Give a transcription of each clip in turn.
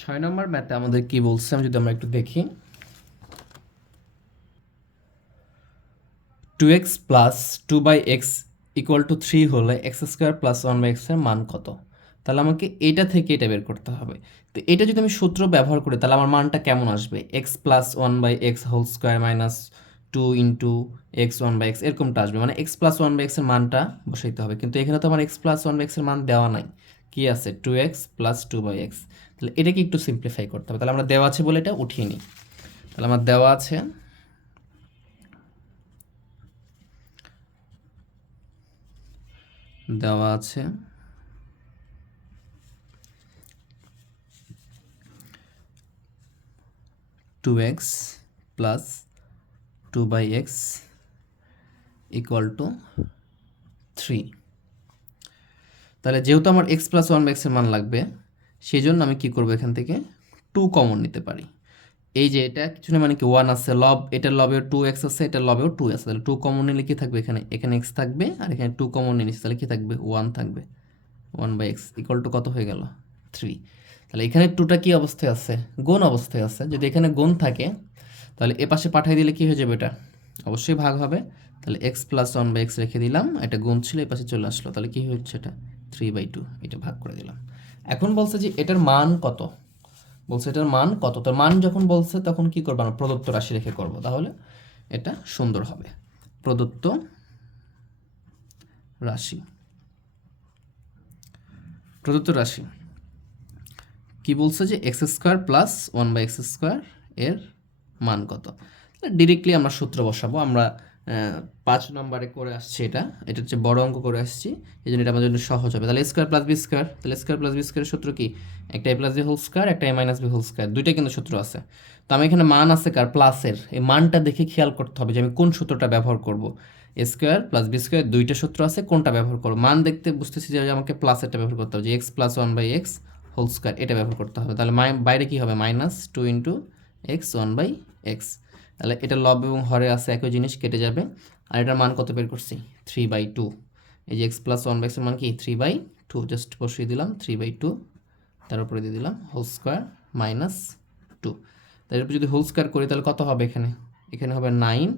ছয় নম্বর ম্যাথে আমাদের কি বলছে? আমি যদি আমরা একটু দেখি। Two x plus two by x equal to three হলে x square plus one by এক্সের মান কত? তাহলে আমাকে এটা থেকে এটা বের করতে হবে। তো এটা যদি আমি সূত্র ব্যবহার করি, তাহলে আমার মানটা কেমন আসবে? X plus one by x whole square minus two into x one by x এরকমটা আসবে। মানে এক্স প্লাস ওয়ান বাই এক্সের মানটা বসাইতে হবে। কিন্তু এখানে তো আমার এক্স প্লাস ওয়ান বাই এক্সের মান দেওয়া নাই। কি আছে? Two x plus two by x তাহলে এটাকে একটু সিম্পলিফাই করতে হবে। তাহলে আমরা দেওয়া আছে বলে এটা উঠিয়ে নিই। তাহলে আমার দেওয়া আছে দেওয়া আছে two x plus two by x equal to three তাহলে যেহেতু আমার এক্স প্লাস ওয়ান এক্সের মান লাগবে সেই জন্য আমি কী করব এখান থেকে? টু কমন নিতে পারি। এই যে এটা, কিছু না মানে কি ওয়ান আছে লব এটার লবেও টু এক্স আছে এটার লবেও টু আছে। তাহলে টু কমন নিলে কি থাকবে এখানে? এখানে এক্স থাকবে আর এখানে টু কমন নিয়ে নিচ্ছি তাহলে কি থাকবে? ওয়ান থাকবে। One by x equal to কত হয়ে গেল? থ্রি তাহলে এখানে টুটা কী অবস্থায় আছে? গুণ অবস্থায় আছে। যদি এখানে গুণ থাকে, তাহলে এ পাশে পাঠিয়ে দিলে কি হয়ে যাবে এটা? অবশ্যই ভাগ হবে। তাহলে x plus one by x রেখে দিলাম। এটা গুণ ছিল এই পাশে চলে আসলো। তাহলে কী হচ্ছে এটা? থ্রি বাই টু এটা ভাগ করে দিলাম। এখন বলছে যে এটার মান কত? বলছে এটার মান কত? তো মান যখন বলছে তখন কি করব আমরা? প্রদত্ত রাশি রেখে করব। তাহলে এটা সুন্দর হবে। প্রদত্ত রাশি। প্রদত্ত রাশি। কি বলছে যে x square plus one by x square এর মান কত? ডিরেক্টলি আমরা সূত্র বসাবো। আমরা পাঁচ নম্বরে করে আসছি এটা। এটা হচ্ছে বড় অঙ্ক করে আসছি। এই জন্য এটা আমাদের জন্য সহজ হবে। তাহলে স্কোয়ার প্লাস বি স্কোয়ার তাহলে স্কোয়ার প্লাস বি স্কোয়ারের সূত্র কি? একটা A plus B whole square একটা A minus B whole square দুইটা কিন্তু সূত্র আছে। তো আমি এখানে মান আছে কার? প্লাসের এই মানটা দেখে খেয়াল করতে হবে যে আমি কোন সূত্রটা ব্যবহার করব। স্কোয়ার প্লাস বি স্কোয়ার দুইটা সূত্র আছে, কোনটা ব্যবহার করব? মান দেখতে বুঝতেছি যে আমাকে প্লাসেরটা ব্যবহার করতে হবে যে x plus one by x whole square এটা ব্যবহার করতে হবে। তাহলে বাইরে কী হবে? Minus two into x one by x তাহলে এটা লব এবং হরে আছে, একই জিনিস কেটে যাবে। আর এটার মান কত বের করছি? থ্রি বাই টু এই যে এক্স প্লাস ওয়ান বাই এক্সের মান কি? থ্রি বাই টু জাস্ট বসিয়ে দিলাম থ্রি বাই টু তার উপরে দিয়ে দিলাম হোল স্কোয়ার মাইনাস টু তার উপর যদি হোল স্কোয়ার করি, তাহলে কত হবে এখানে? এখানে হবে নাইন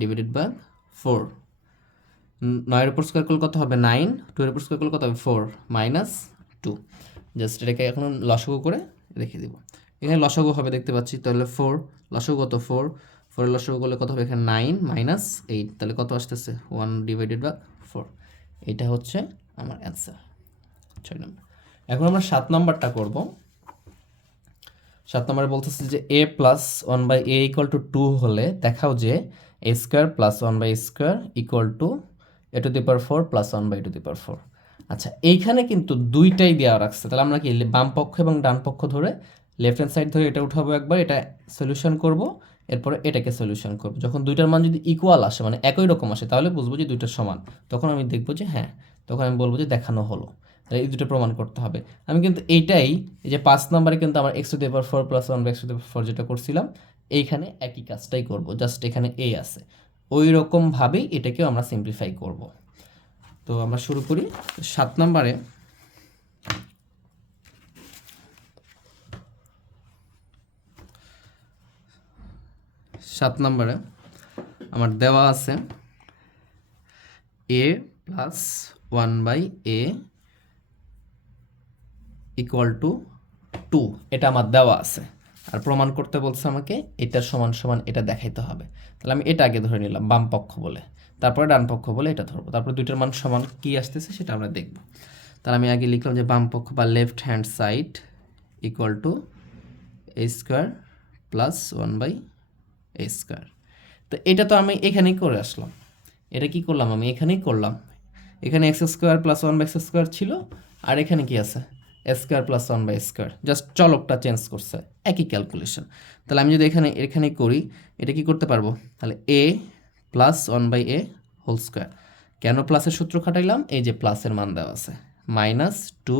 ডিভাইডেড বাই ফোর নয়ের উপর স্কোয়ার করলে কত হবে? নাইন টু এর উপর স্কোয়ার করলে কত হবে? ফোর মাইনাস টু জাস্ট এটাকে এখন লসগু করে রেখে দিব। এখানে লসগু হবে, দেখতে পাচ্ছি। তাহলে ফোর লসগু কত? ফোর ফোরের লসগু করলে কত হবে? এখানে নাইন মাইনাস এইট তাহলে কত আসতেছে? ওয়ান ডিভাইডেড বা ফোর এটা হচ্ছে আমার অ্যান্সার ছয় নম্বর এখন আমরা সাত নম্বরটা করব। সাত নম্বরে বলতেছে যে A plus one by A equal to two হলে দেখাও যে A square plus one by square equal to A to the power four plus one by to the power four আচ্ছা এইখানে কিন্তু দুইটাই দেওয়া রাখছে। তাহলে আমরা কি বাম পক্ষ এবং ডান পক্ষ ধরে লেফট হ্যান্ড সাইড ধরে এটা উঠাবো একবার, এটা সলিউশন করব। এরপরে এটাকে সলিউশন করব। যখন দুইটার মান যদি ইকুয়াল আসে মানে একই রকম আসে, তাহলে বুঝব যে দুইটা সমান। তখন আমি দেখব যে হ্যাঁ তখন আমি বলব যে দেখানো হলো। তাহলে এই দুটো প্রমাণ করতে হবে। আমি কিন্তু এইটাই, এই যে পাঁচ নম্বরে কিন্তু আমার x to the four plus one x to the four যেটা করছিলাম, এইখানে একই কাজটাই করব জাস্ট এখানে এ আছে। ওই রকমভাবেই এটাকেও আমরা সিম্পলিফাই করব। তো আমরা শুরু করি। সাত নম্বরে সাত নম্বরে আমার দেওয়া আছে A plus one by A equal to two, এটা আমার দেওয়া আছে। আর প্রমাণ করতে বলছে আমাকে এটার সমান সমান এটা দেখাইতে হবে। তাহলে আমি এটা আগে ধরে নিলাম, বাম পক্ষ বলে। তারপরে ডান পক্ষ বলে এটা ধরবো। তারপরে দুইটার মান সমান কি আসতেছে সেটা আমরা দেখব। তাহলে আমি আগে লিখলাম যে বাম পক্ষ বা left hand side equal to A square plus one by A square তো এটা তো আমি এখানেই করে আসলাম। এটা কি করলাম আমি? এখানেই করলাম। এখানে x square plus one by x square ছিল, আর এখানে কি আছে? Square plus one by square just চলকটা change করছে। একই ক্যালকুলেশন তাহলে আমি যদি এখানে এখানে করি, এটা কি করতে পারব? তাহলে A plus one by A whole square কেন প্লাসের সূত্র খাটাইলাম? এই যে প্লাসের মান দেওয়া আছে। Minus two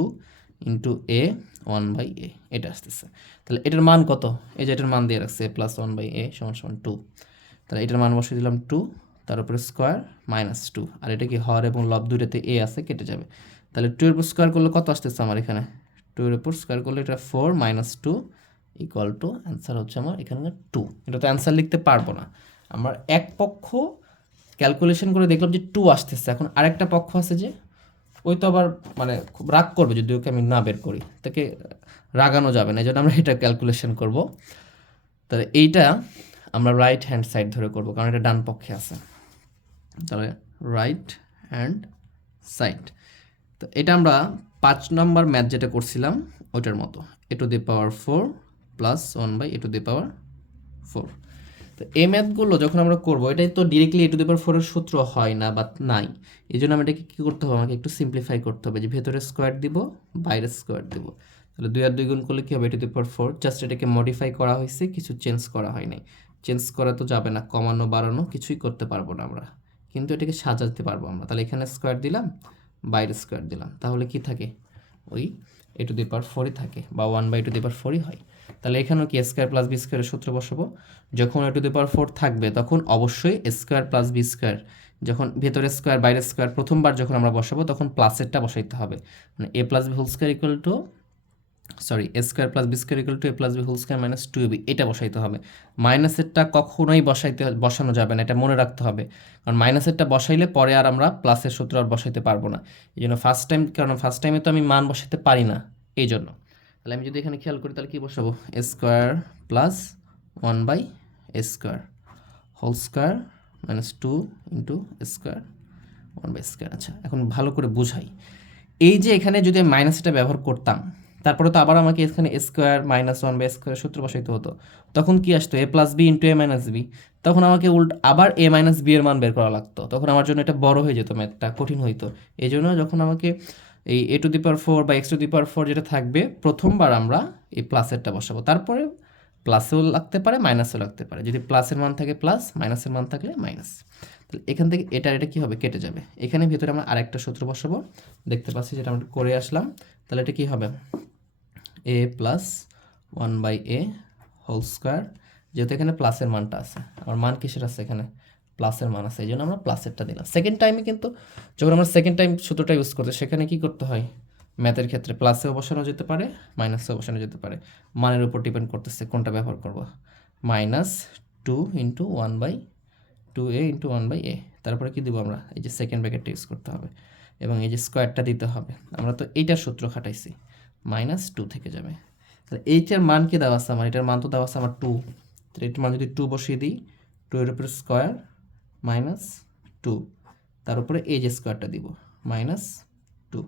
into A one by A এটা আসতেছে। তাহলে এটার মান কত? এই যে এটার মান দিয়ে রাখছে প্লাস ওয়ান বাই এ সমান সমান টু তাহলে এটার মান বসিয়ে দিলাম টু তার উপরে স্কোয়ার মাইনাস টু আর এটা কি হর এবং লব দুটাতে এ আছে, কেটে যাবে। তাহলে টু এর উপর স্কোয়ার করলে কত আসতেছে আমার এখানে? টু এর উপর স্কোয়ার করলে এটা four minus two equal to answer হচ্ছে আমার এখানে টু এটা তো অ্যান্সার লিখতে পারব না। আমার এক পক্ষ ক্যালকুলেশন করে দেখলাম যে টু আসতেছে। এখন আরেকটা পক্ষ আছে যে ওই তো আবার মানে খুব রাগ করবে যদি ওকে আমি না বের করি। তাকে রাগানো যাবে না, এই জন্য আমরা এটা ক্যালকুলেশন করব। তাহলে এইটা আমরা রাইট হ্যান্ড সাইড ধরে করব, কারণ এটা ডান পক্ষে আছে। তাহলে রাইট হ্যান্ড সাইড তো এটা আমরা পাঁচ নম্বর ম্যাথ যেটা করছিলাম, ওইটার মতো। A to the power four plus one by A to the power four তো এই ম্যাথগুলো যখন আমরা করব, এটাই তো ডিরেক্টলি এ টু দি পাওয়ার ফোরের সূত্র হয় না বা নাই। এই জন্য আমি এটাকে কী করতে হবে? আমাকে একটু সিম্পলিফাই করতে হবে যে ভেতরে স্কোয়ার দিব, বাইরে স্কোয়ার দিব। তাহলে দুই আর দুই গুণ করলে কী হবে? A to the power four just এটাকে মডিফাই করা হয়েছে, কিছু চেঞ্জ করা হয় নাই। চেঞ্জ করা তো যাবে না, কমানো, বাড়ানো, কিছুই করতে পারব না আমরা। কিন্তু এটাকে সাজাতে পারব আমরা। তাহলে এখানে স্কোয়ার দিলাম, বাইরে স্কোয়ার দিলাম। তাহলে কি থাকে? ওই এ টু দি পাওয়ার ফোরই থাকে বা one by to the power ফোরই হয়। তাহলে এখানেও কি স্কোয়ার প্লাস বি স্কোয়ারের সূত্র বসাবো? যখন এ টু দি পাওয়ার ফোর থাকবে, তখন অবশ্যই স্কোয়ার প্লাস বি স্কোয়ার যখন ভেতরে স্কোয়ার বাইরে স্কোয়ার প্রথমবার যখন আমরা বসাবো, তখন প্লাসেরটা বসাইতে হবে। মানে A plus B whole square equal to sorry A square plus B square equal to A plus B whole square minus two B এটা বসাইতে হবে। মাইনাসেরটা কখনোই বসাইতে, বসানো যাবে না, এটা মনে রাখতে হবে। কারণ মাইনাসেরটা বসাইলে পরে আর আমরা প্লাসের সূত্র আর বসাইতে পারব না। এই জন্য ফার্স্ট টাইম কারণ ফার্স্ট টাইমে তো আমি মান বসাতে পারি না এই জন্য তাহলে আমি যদি এখানে খেয়াল করি, তাহলে কী বসাবো? Square plus one by square whole square minus two into square one by square আচ্ছা এখন ভালো করে বুঝাই। এই যে এখানে যদি মাইনাসটা ব্যবহার করতাম, তারপরে তো আবার আমাকে এখানে square minus one by square সূত্র বসাইতে হতো। তখন কি আসতো? A plus B into A minus B তখন আমাকে উল্ট, আবার এ মাইনাস বি এর মান বের করা লাগতো। তখন আমার জন্য এটা বড় হয়ে যেত ম্যাথটা কঠিন হইতো। এই জন্য যখন আমাকে এই A to the power four বা x to the power four যেটা থাকবে, প্রথমবার আমরা এই প্লাসেরটা বসাবো। তারপরে প্লাসেও লাগতে পারে মাইনাসও লাগতে পারে। যদি প্লাসের মান থাকে প্লাস মাইনাসের মান থাকলে মাইনাস তাহলে এখান থেকে এটা এটা কী হবে? কেটে যাবে। এখানে ভিতরে আমরা আরেকটা সূত্র বসাবো। দেখতে পাচ্ছি যেটা আমরা করে আসলাম। তাহলে এটা কী হবে? A plus one by A whole square যেহেতু এখানে প্লাসের মানটা আছে। আমার মান কিসের আছে এখানে? প্লাসের মান আছে এই জন্য আমরা প্লাসেরটা দিলাম। সেকেন্ড টাইমে কিন্তু যখন আমরা সেকেন্ড টাইম সূত্রটা ইউজ করতে সেখানে কি করতে হয়? ম্যাথের ক্ষেত্রে প্লাসেও বসানো যেতে পারে, মাইনাসেও বসানো যেতে পারে। মানের উপর ডিপেন্ড করতেছে কোনটা ব্যবহার করব। Minus two into one by two A into one by A তারপরে কি দেবো আমরা? এই যে সেকেন্ড ব্র্যাকেটটা ইউজ করতে হবে। এবং এই যে স্কোয়ারটা দিতে হবে। আমরা তো এইটার সূত্র খাটাইছি। মাইনাস টু থেকে যাবে। তাহলে এইটার মান কি দেওয়া আছে আমার? এটার মান তো দেওয়া আছে আমার টু তাহলে এটার মান যদি টু বসিয়ে দিই টু এর উপরে স্কোয়ার মাইনাস টু। তার উপরে যে স্কোয়ারটা দিব, মাইনাস টু।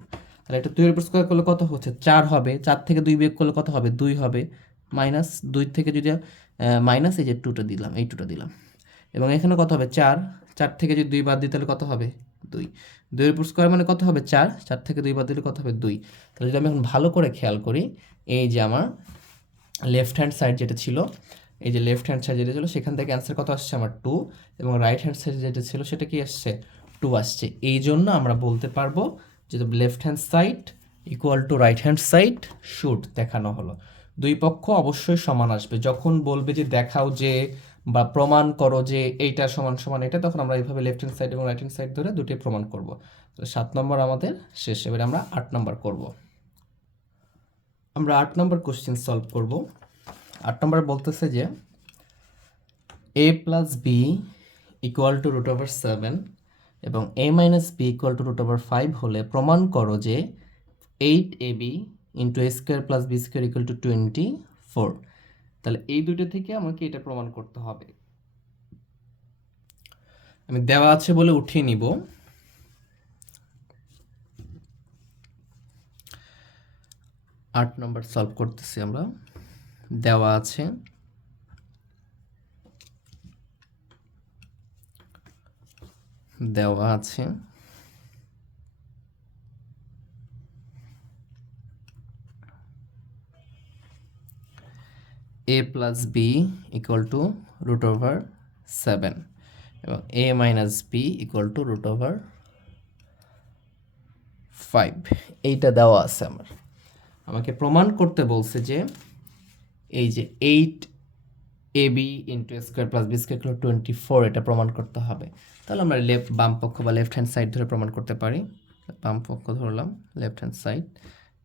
তাহলে এটা দুইয়ের উপর স্কোয়ার করলে কত হচ্ছে? চার হবে। চার থেকে দুই বিয়োগ করলে কত হবে? দুই হবে। মাইনাস দুই থেকে যদি মাইনাস এই যে টুটা দিলাম, এই টুটা দিলাম। এবং এখানে কত হবে? চার। চার থেকে যদি দুই বাদ দিই তাহলে কত হবে? দুই। দুইয়ের উপর স্কোয়ার মানে কত হবে? চার। চার থেকে দুই বাদ দিলে কত হবে? দুই। তাহলে যদি আমি এখন ভালো করে খেয়াল করি, এই যে আমার লেফট হ্যান্ড সাইড যেটা ছিল এই যে লেফট হ্যান্ড সাইড যেটা ছিল, সেখান থেকে অ্যান্সার কত আসছে? আমার টু এবং রাইট হ্যান্ড সাইড যেটা ছিল, সেটা কি আসছে? টু আসছে। এই জন্য আমরা বলতে পারব যে left hand side equal to right hand side shoot দেখানো হলো। দুই পক্ষ অবশ্যই সমান আসবে। যখন বলবে যে দেখাও যে বা প্রমাণ করো যে এইটা সমান সমান এটা, তখন আমরা এইভাবে লেফট হ্যান্ড সাইড এবং রাইট হ্যান্ড সাইড ধরে দুটি প্রমাণ করব। তো সাত নম্বর আমাদের শেষ। এবারে আমরা আট নম্বর করব। আমরা আট নম্বর কোশ্চেন সলভ করব। আট নম্বর বলতেছে যে A plus B equal to root over seven এবং A minus B equal to root over five হলে প্রমাণ করো যে eight A B into A square plus B square equal to twenty four তাহলে এই দুটো থেকে আমাকে এটা প্রমাণ করতে হবে। আমি দেওয়া আছে বলে উঠিয়ে নিব। আট নম্বর সলভ করতেছি আমরা। দেওয়া আছে। দেওয়া আছে। A plus B equal to root over seven এবং A minus B equal to root over five এইটা দেওয়া আছে আমার। আমাকে প্রমাণ করতে বলছে যে এই যে eight A B into square plus B square twenty four এটা প্রমাণ করতে হবে। তাহলে আমরা লেফট বাম পক্ষ বা লেফট হ্যান্ড সাইড ধরে প্রমাণ করতে পারি। বাম পক্ষ ধরলাম left hand side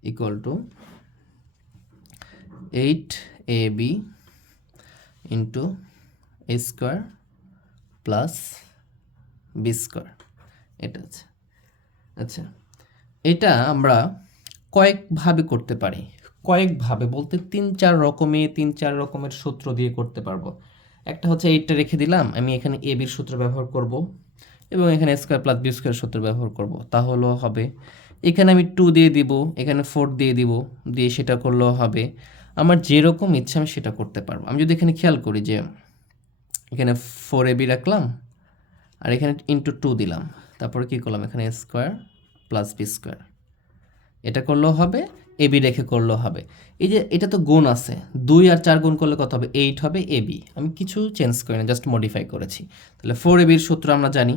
equal to eight A B into A square plus B square এটা আছে। আচ্ছা এটা আমরা কয়েকভাবে করতে পারি। কয়েকভাবে বলতে তিন চার রকমে, তিন চার রকমের সূত্র দিয়ে করতে পারব। একটা হচ্ছে এইটটা রেখে দিলাম, আমি এখানে এ বির সূত্র ব্যবহার করব এবং এখানে স্কোয়ার প্লাস বি স্কোয়ার সূত্র ব্যবহার করব। তাহলেও হবে, এখানে আমি টু দিয়ে দিব, এখানে ফোর দিয়ে দিব, দিয়ে সেটা করলেও হবে। আমার যেরকম ইচ্ছা আমি সেটা করতে পারব। আমি যদি এখানে খেয়াল করি যে এখানে ফোর এ বি রাখলাম আর এখানে ইন্টু টু দিলাম, তারপরে কী করলাম? এখানে স্কোয়ার প্লাস বি স্কোয়ার এটা করলেও হবে এ বি রেখে করলেও হবে। এই যে এটা তো গুণ আছে। দুই আর চার গুণ করলে কত হবে? এইট হবে এ বি আমি কিছু চেঞ্জ করি না জাস্ট মডিফাই করেছি। তাহলে ফোর এ বির সূত্র আমরা জানি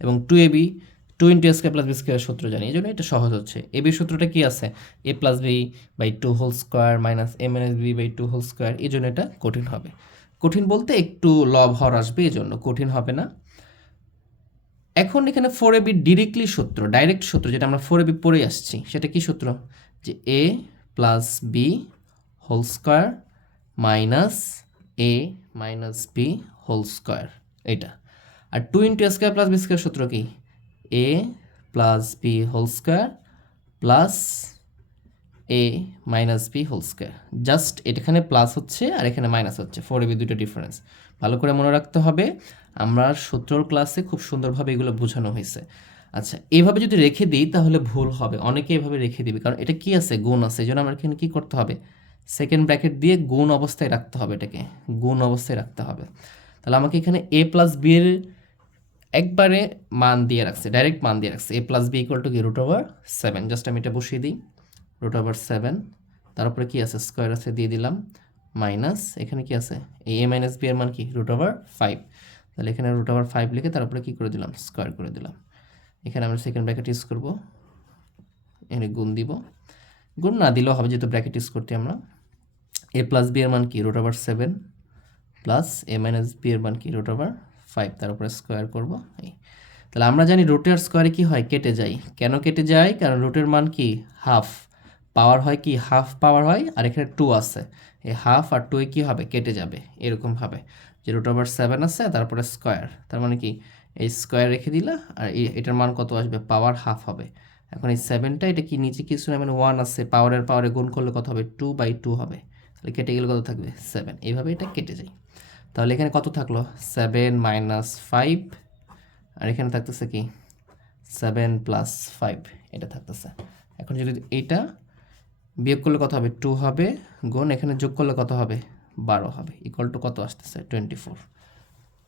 এবং two A B two into square plus B square সূত্র জানি। এই জন্য এটা সহজ হচ্ছে। এ বির সূত্রটা কি আছে? A plus B by two whole square minus A minus B by two whole square এই জন্য এটা কঠিন হবে। কঠিন বলতে একটু লব হর আসবে, এই জন্য কঠিন হবে না। এখন এখানে ফোর এবি ডিরেক্টলি সূত্র ডাইরেক্ট সূত্র, যেটা আমরা ফোর এবি পড়ে আসছি, সেটা কি সূত্র? যে A plus B whole square minus A minus B whole square এটা। আর two into square plus B square সূত্র কি? A plus B whole square plus A minus B whole square just এখানে প্লাস হচ্ছে আর এখানে মাইনাস হচ্ছে four AB দুটো difference ভালো করে মনে রাখতে হবে, আমরা সূত্রর ক্লাসে খুব সুন্দরভাবে এগুলো বোঝানো হয়েছে। আচ্ছা এইভাবে যদি রেখে দিই তাহলে ভুল হবে। অনেকে এভাবে রেখে দিবে। কারণ এটা কি আছে? গুণ আছে। এই জন্য আমার এখানে কী করতে হবে? সেকেন্ড ব্র্যাকেট দিয়ে গুণ অবস্থায় রাখতে হবে এটাকে। গুণ অবস্থায় রাখতে হবে। তাহলে আমাকে এখানে এ প্লাস বি এর একবারে মান দিয়ে রাখছে ডাইরেক্ট মান দিয়ে রাখছে। A plus B equal to কি? রুট ওভার সেভেন জাস্ট আমি এটা বসিয়ে দিই। রুট ওভার সেভেন তারপরে কি আছে? স্কোয়ার আছে, দিয়ে দিলাম। মাইনাস এখানে কি আছে? এই এ মাইনাস বি এর মান কি? রুট ওভার ফাইভ তাহলে এখানে রুট ওভার ফাইভ লিখে তারপরে কী করে দিলাম? স্কোয়ার করে দিলাম। এখানে আমরা সেকেন্ড ব্র্যাকেট ইউজ করব। এখানে গুণ দিব। গুণ না দিলেও হবে যেহেতু ব্র্যাকেট ইউজ করতে আমরা। এ প্লাস বি এর মান কি? Root over seven plus A minus B এর মান কি? রোট ওভার ফাইভ তার উপরে স্কোয়ার করব। এই। তাহলে আমরা জানি রুটের স্কোয়ারে কি হয়? কেটে যায়। কেন কেটে যায়? কারণ রোটের মান কি? হাফ পাওয়ার হয় কি? হাফ পাওয়ার হয়, আর এখানে টু আছে। এই হাফ আর টুয়ে কী হবে? কেটে যাবে। এরকমভাবে যে রোট ওভার সেভেন আছে তারপরে স্কোয়ার তার মানে কি? এই স্কোয়ার রেখে দিলা, আর এটার মান কত আসবে? পাওয়ার হাফ হবে। এখন এই সেভেনটা এটা কি নিচে কিছু না? মানে ওয়ান আছে পাওয়ারের পাওয়ারে গুণ করলে কত হবে? টু বাই টু হবে। তাহলে কেটে গেলে কত থাকবে? সেভেন এইভাবে এটা কেটে যায়। তাহলে এখানে কত থাকল? সেভেন মাইনাস ফাইভ আর এখানে থাকতেছে কি? সেভেন প্লাস ফাইভ এটা থাকতেছে। এখন যদি এইটা বিয়োগ করলে কত হবে? টু হবে, গুণ এখানে যোগ করলে কত হবে? বারো হবে। ইকুয়াল টু কত আসতেছে? টোয়েন্টি ফোর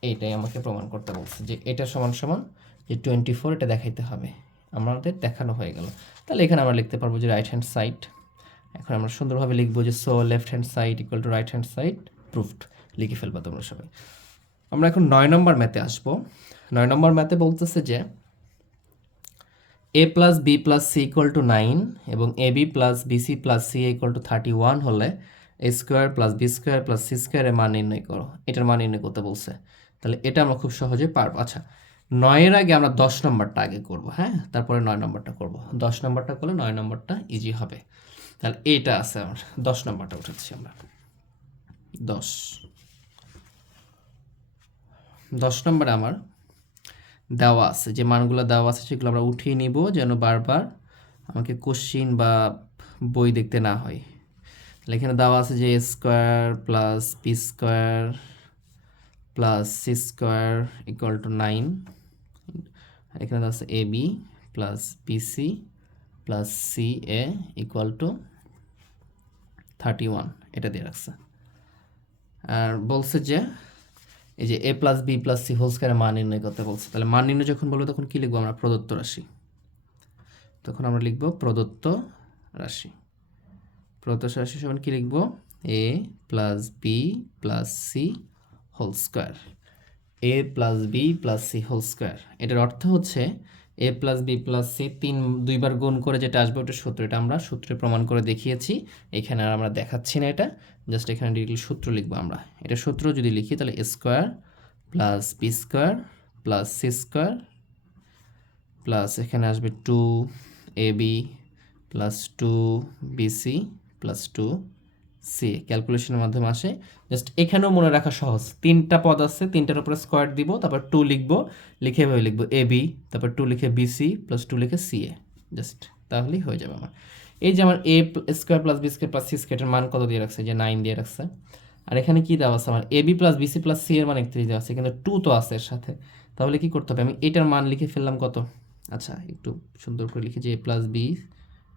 এইটাই আমাকে প্রমাণ করতে বলছে যে এটা সমান সমান যে টোয়েন্টি ফোর এটা দেখাইতে হবে। আমাদের দেখানো হয়ে গেল। তাহলে এখানে আমরা লিখতে পারব যে রাইট হ্যান্ড সাইড এখন আমরা সুন্দরভাবে লিখব যে so left hand side equal to right hand side proved লিখে ফেলবা তোমরা সবাই। আমরা এখন নয় নম্বর ম্যাথে আসব। নয় নম্বর ম্যাথে বলতেছে যে A plus B plus C equal to nine এবং A B plus BC plus C equal to thirty one হলে A square plus B square plus C স্কোয়ারের মান নির্ণয় করো। এটার মান নির্ণয় করতে বলছে। তাহলে এটা আমরা খুব সহজে পারব। আচ্ছা নয়ের আগে আমরা দশ নম্বরটা আগে করব হ্যাঁ? তারপরে নয় নম্বরটা করব। দশ নম্বরটা করলে নয় নম্বরটা ইজি হবে। তাহলে এইটা আছে আমার, দশ নম্বরটা উঠাচ্ছি আমরা। দশ। দশ নম্বরে আমার দেওয়া আছে, যে মানগুলো দেওয়া আছে সেগুলো আমরা উঠিয়ে নিব যেন বারবার আমাকে কোশ্চিন বা বই দেখতে না হয়। তাহলে এখানে দেওয়া আছে যে square plus P square plus C square equal to nine এখানে আছে A B plus BC plus C A equal to thirty one এটা দিয়ে রাখছে। আর বলছে যে, এই যে A plus B plus C whole স্কোয়ারের মান নির্ণয় করতে বলছে। তাহলে মান নির্ণয় যখন বলব তখন কি লিখব আমরা? প্রদত্ত রাশি। তখন আমরা লিখব প্রদত্ত রাশি। প্রদত্ত রাশি সমান কি লিখব? A plus B plus C whole square A plus B plus C whole square এটার অর্থ হচ্ছে A plus B plus C তিন, দুইবার গুণ করে যেটা আসবে ওটা সূত্র। এটা আমরা সূত্রে প্রমাণ করে দেখিয়েছি। এখানে আর আমরা দেখাচ্ছি না এটা। জাস্ট এখানে ডিরেক্টলি সূত্র লিখব আমরা। এটা সূত্র যদি লিখি তাহলে A square plus B square plus C square plus এখানে আসবে two A B plus two BC plus two C ক্যালকুলেশনের মাধ্যমে আসে। জাস্ট এখানেও মনে রাখা সহজ। তিনটা পদ আছে, তিনটার উপরে স্কোয়ার দিব, তারপর টু লিখব। লিখে এভাবে লিখব এ বি তারপর টু লিখে বি সি প্লাস টু লিখে সি এ জাস্ট তাহলেই হয়ে যাবে আমার। এই যে আমার A square plus B square plus C স্কোয়ারের মান কত দিয়ে রাখছে? যে নাইন দিয়ে রাখছে। আর এখানে কি দেওয়া আছে আমার? A B plus BC plus C এর মান একত্রিশ দেওয়া আছে, কিন্তু টু তো আছে এর সাথে। তাহলে কি করতে হবে? আমি এটার মান লিখে ফেললাম কত? আচ্ছা একটু সুন্দর করে লিখে যে A plus B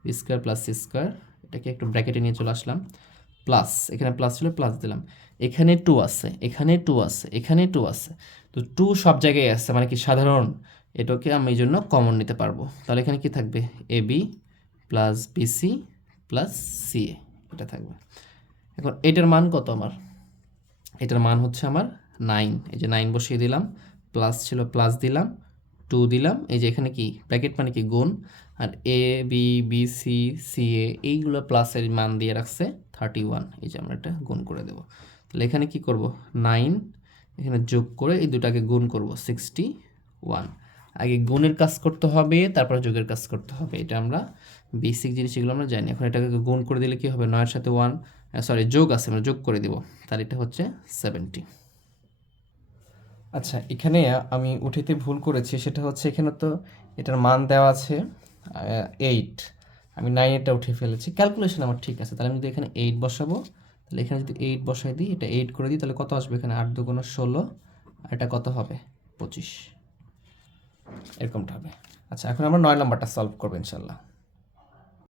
B square plus C square এটাকে একটু ব্র্যাকেটে নিয়ে চলে আসলাম। প্লাস এখানে প্লাস ছিল প্লাস দিলাম। এখানে টু আছে, এখানে টু আছে, এখানে টু আছে। তো টু সব জায়গায় আছে মানে কি সাধারণ? এটাকে আমি এই জন্য কমন নিতে পারব। তাহলে এখানে কি থাকবে? A B plus BC plus C A এটা থাকবে। এখন এটার মান কত আমার? এটার মান হচ্ছে আমার নাইন এই যে নাইন বসিয়ে দিলাম প্লাস ছিল প্লাস দিলাম টু দিলাম। এই যে এখানে কি? ব্র্যাকেট মানে কি? গুণ। আর A B B C C A এইগুলো প্লাসের মান দিয়ে রাখছে। থার্টি ওয়ান, এই যে আমরা এটা গুণ করে দেবো। তাহলে এখানে কি করব? নাইন, এখানে যোগ করে এই দুটাকে গুণ করব, সিক্সটি ওয়ান। আগে গুণের কাজ করতে হবে, তারপর যোগের কাজ করতে হবে। এটা আমরা বেসিক জিনিস এগুলো আমরা জানি। এখন এটাকে গুণ করে দিলে কি হবে? নয়ের সাথে ওয়ান সরি যোগ আছে, আমরা যোগ করে দিব। তার এটা হচ্ছে সেভেন্টি। আচ্ছা এখানে আমি উঠিতে ভুল করেছি, সেটা হচ্ছে এখানে তো এটার মান দেওয়া আছে এইট আমি নাইন এটা উঠে ফেলেছি। ক্যালকুলেশন আমার ঠিক আছে, তাহলে আমি যদি এখানে এইট বসাবো, তাহলে এখানে যদি এইট বসাই দিই, এটা এইট করে দিই, তাহলে কত আসবে এখানে? আট দুগুণ ষোলো, আর এটা কত হবে? পঁচিশ। এরকমটা হবে। আচ্ছা এখন আমরা নয় নম্বরটা সলভ করব ইনশাল্লাহ।